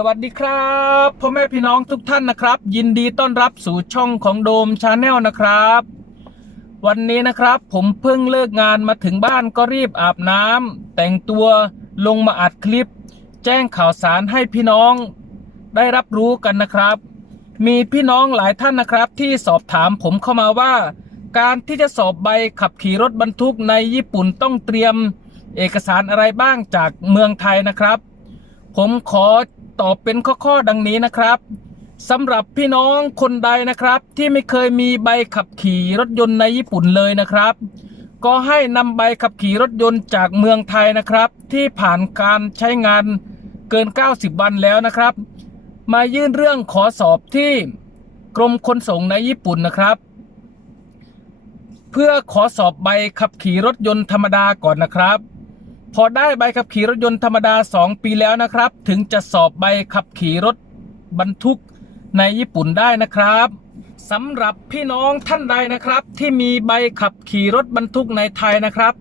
สวัสดีครับพ่อแม่พี่น้องทุกท่านนะครับ ยินดีต้อนรับสู่ช่องของโดมชาแนลนะครับ วันนี้นะครับผมเพิ่งเลิกงานมาถึงบ้านก็รีบอาบน้ำแต่งตัวลงมาอัดคลิป แจ้งข่าวสารให้พี่น้องได้รับรู้กันนะครับ มีพี่น้องหลายท่านนะครับที่สอบถามผมเข้ามาว่า การที่จะสอบใบขับขี่รถบรรทุกในญี่ปุ่นต้องเตรียม เอกสารอะไรบ้างจากเมืองไทยนะครับ ผมขอ ตอบเป็นข้อๆดังนี้นะครับสำหรับพี่น้องคนใดนะครับ ที่ไม่เคยมีใบขับขี่รถยนต์ในญี่ปุ่นเลยนะครับ ก็ให้นำใบขับขี่รถยนต์จากเมืองไทยนะครับ ที่ผ่านการใช้งานเกิน 90 วันแล้วนะครับ มายื่นเรื่องขอสอบที่กรมขนส่งในญี่ปุ่นนะครับ เพื่อขอสอบใบขับขี่รถยนต์ธรรมดาก่อนนะครับ พอได้ใบขับขี่รถยนต์ธรรมดา 2 ปีแล้วนะครับ ถึงจะสอบใบขับขี่รถบรรทุกในญี่ปุ่นได้นะครับสำหรับพี่น้องท่านใดนะครับ ที่มีใบขับขี่รถบรรทุกในไทยนะครับ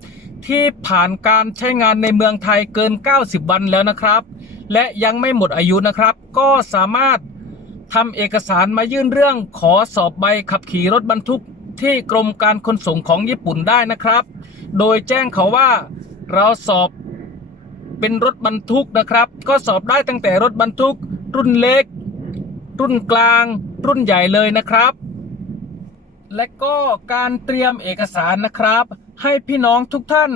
ที่ผ่านการใช้งานในเมืองไทยเกิน 90 วันแล้วนะครับ และยังไม่หมดอายุนะครับ ก็สามารถทำเอกสารมายื่นเรื่องขอสอบใบขับขี่รถบรรทุกที่กรมการขนส่งของญี่ปุ่นได้นะครับ โดยแจ้งเขาว่า เราสอบเป็นรถบรรทุกนะครับ ก็สอบได้ตั้งแต่รถบรรทุก รุ่นเล็ก รุ่นกลาง รุ่นใหญ่เลยนะครับ และก็การเตรียมเอกสารนะครับ ให้พี่น้องทุกท่าน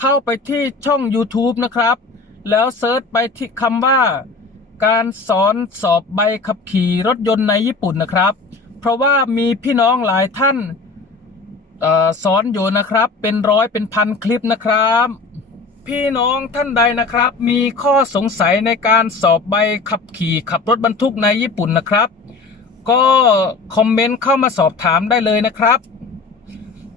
เข้าไปที่ช่อง YouTube นะครับ แล้วเซิร์ชไปที่คำว่า การสอนสอบใบขับขี่รถยนต์ในญี่ปุ่นนะครับ เพราะว่ามีพี่น้องหลายท่าน สอนอยู่นะครับเป็นร้อยเป็นพันคลิปนะครับ พี่น้องท่านใดนะครับ มีข้อสงสัยในการสอบใบขับขี่ขับรถบรรทุกในญี่ปุ่นนะครับ ก็คอมเมนต์เข้ามาสอบถามได้เลยนะครับ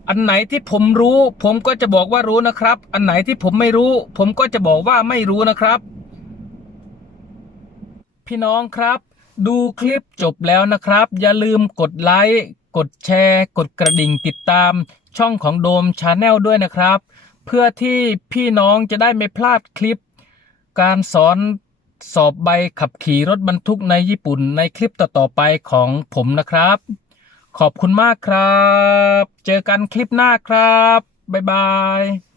อันไหนที่ผมรู้ ผมก็จะบอกว่ารู้นะครับ อันไหนที่ผมไม่รู้ ผมก็จะบอกว่าไม่รู้นะครับ พี่น้องครับ ดูคลิปจบแล้วนะครับ อย่าลืมกดไลค์ กดแชร์ กดกระดิ่งติดตามช่องของโดมชาแนลด้วยนะครับ เพื่อที่พี่น้องจะได้ไม่พลาดคลิป การสอนสอบใบขับขี่รถบรรทุกในญี่ปุ่นในคลิปต่อๆไปของผมนะครับ ขอบคุณมากครับ เจอกันคลิปหน้าครับ บ๊ายบาย